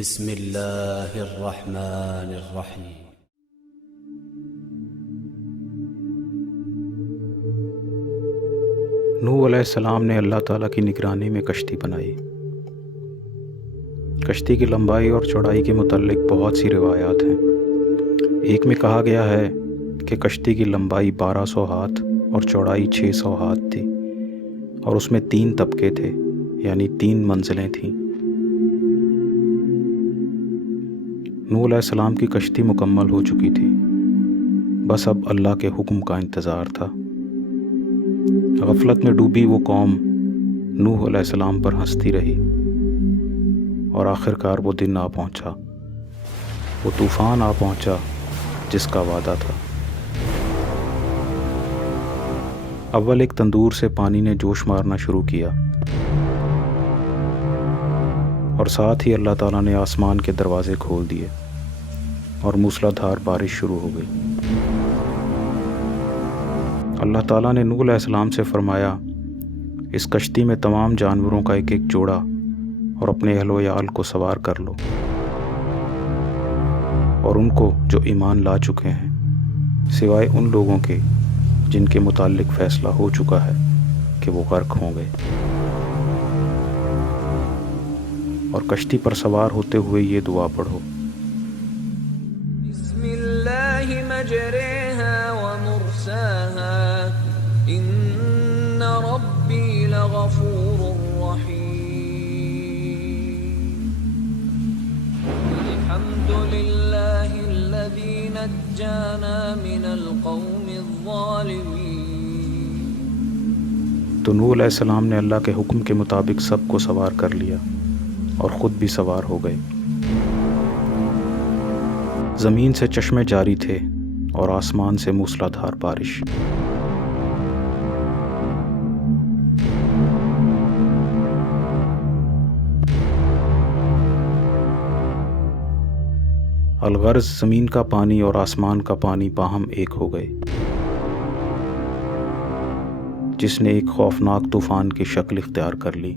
بسم اللہ الرحمن الرحیم۔ نوح علیہ السلام نے اللہ تعالیٰ کی نگرانی میں کشتی بنائی۔ کشتی کی لمبائی اور چوڑائی کے متعلق بہت سی روایات ہیں۔ ایک میں کہا گیا ہے کہ کشتی کی لمبائی 1200 ہاتھ اور چوڑائی 600 ہاتھ تھی، اور اس میں 3 طبقے تھے، یعنی 3 منزلیں تھیں۔ نوح علیہ السلام کی کشتی مکمل ہو چکی تھی، بس اب اللہ کے حکم کا انتظار تھا۔ غفلت میں ڈوبی وہ قوم نوح علیہ السلام پر ہنستی رہی، اور آخرکار وہ دن آ پہنچا، وہ طوفان آ پہنچا جس کا وعدہ تھا۔ اول ایک تندور سے پانی نے جوش مارنا شروع کیا، اور ساتھ ہی اللہ تعالیٰ نے آسمان کے دروازے کھول دیے اور موسلا دھار بارش شروع ہو گئی۔ اللہ تعالیٰ نے نوح علیہ السلام سے فرمایا، اس کشتی میں تمام جانوروں کا ایک ایک جوڑا اور اپنے اہل و عیال کو سوار کر لو، اور ان کو جو ایمان لا چکے ہیں، سوائے ان لوگوں کے جن کے متعلق فیصلہ ہو چکا ہے کہ وہ غرق ہوں گے۔ اور کشتی پر سوار ہوتے ہوئے یہ دعا پڑھو، بسم اللہ مجریہا ومرساہا ان ربی لغفور رحیم الحمد للہ الذی نجانا من القوم الظالمین۔ تو نوح علیہ السلام نے اللہ کے حکم کے مطابق سب کو سوار کر لیا اور خود بھی سوار ہو گئے۔ زمین سے چشمے جاری تھے اور آسمان سے موسلا دھار بارش۔ الغرض زمین کا پانی اور آسمان کا پانی باہم ایک ہو گئے، جس نے ایک خوفناک طوفان کی شکل اختیار کر لی۔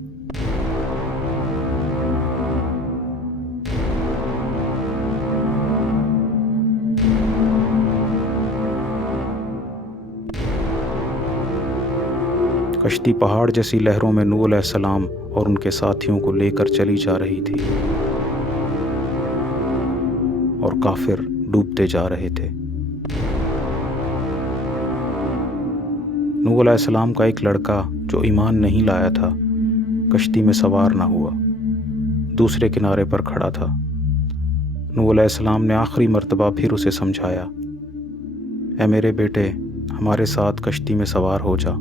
کشتی پہاڑ جیسی لہروں میں نوح علیہ السلام اور ان کے ساتھیوں کو لے کر چلی جا رہی تھی، اور کافر ڈوبتے جا رہے تھے۔ نوح علیہ السلام کا ایک لڑکا جو ایمان نہیں لایا تھا کشتی میں سوار نہ ہوا، دوسرے کنارے پر کھڑا تھا۔ نوح علیہ السلام نے آخری مرتبہ پھر اسے سمجھایا، اے میرے بیٹے، ہمارے ساتھ کشتی میں سوار ہو جا،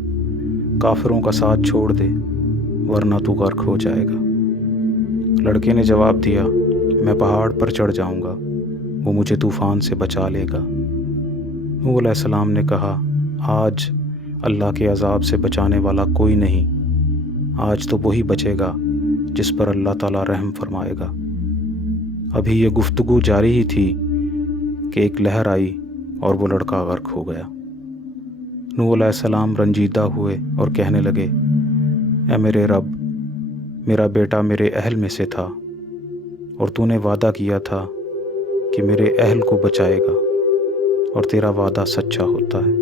کافروں کا ساتھ چھوڑ دے ورنہ تو غرق ہو جائے گا۔ لڑکے نے جواب دیا، میں پہاڑ پر چڑھ جاؤں گا، وہ مجھے طوفان سے بچا لے گا۔ نوح علیہ السلام نے کہا، آج اللہ کے عذاب سے بچانے والا کوئی نہیں، آج تو وہی بچے گا جس پر اللہ تعالیٰ رحم فرمائے گا۔ ابھی یہ گفتگو جاری ہی تھی کہ ایک لہر آئی اور وہ لڑکا غرق ہو گیا۔ نوح علیہ السلام رنجیدہ ہوئے اور کہنے لگے، اے میرے رب، میرا بیٹا میرے اہل میں سے تھا، اور تو نے وعدہ کیا تھا کہ میرے اہل کو بچائے گا، اور تیرا وعدہ سچا ہوتا ہے۔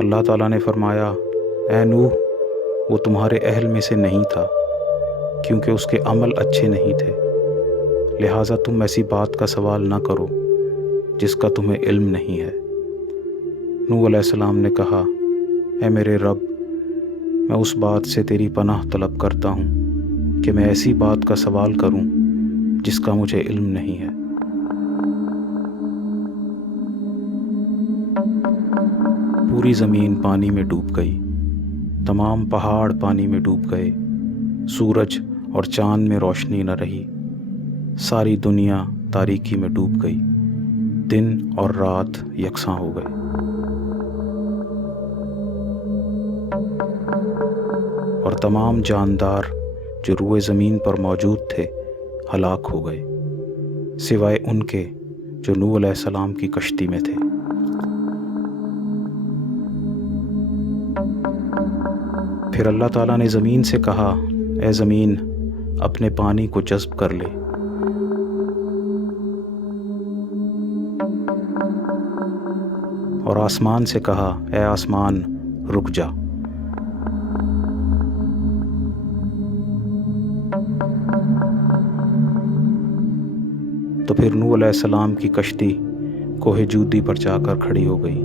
اللہ تعالیٰ نے فرمایا، اے نوح، وہ تمہارے اہل میں سے نہیں تھا، کیونکہ اس کے عمل اچھے نہیں تھے، لہٰذا تم ایسی بات کا سوال نہ کرو جس کا تمہیں علم نہیں ہے۔ نوح علیہ السلام نے کہا، اے میرے رب، میں اس بات سے تیری پناہ طلب کرتا ہوں کہ میں ایسی بات کا سوال کروں جس کا مجھے علم نہیں ہے۔ پوری زمین پانی میں ڈوب گئی، تمام پہاڑ پانی میں ڈوب گئے، سورج اور چاند میں روشنی نہ رہی، ساری دنیا تاریکی میں ڈوب گئی، دن اور رات یکساں ہو گئے۔ اور تمام جاندار جو روئے زمین پر موجود تھے ہلاک ہو گئے، سوائے ان کے جو نوح علیہ السلام کی کشتی میں تھے۔ پھر اللہ تعالیٰ نے زمین سے کہا، اے زمین، اپنے پانی کو جذب کر لے، آسمان سے کہا اے آسمان رک جا۔ تو پھر نوح علیہ السلام کی کشتی کوہ جودی پر جا کر کھڑی ہو گئی۔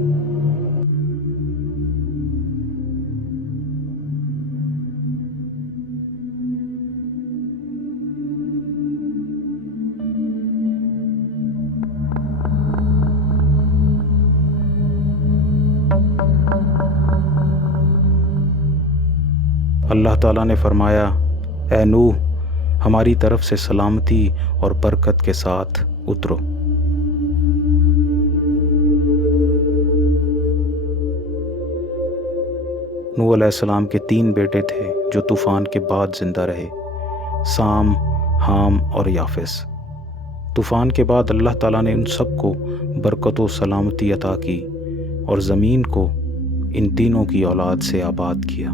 اللہ تعالیٰ نے فرمایا اے نوح ہماری طرف سے سلامتی اور برکت کے ساتھ اترو۔ نوح علیہ السلام کے 3 بیٹے تھے جو طوفان کے بعد زندہ رہے، سام، حام اور یافس۔ طوفان کے بعد اللہ تعالیٰ نے ان سب کو برکت و سلامتی عطا کی اور زمین کو ان تینوں کی اولاد سے آباد کیا۔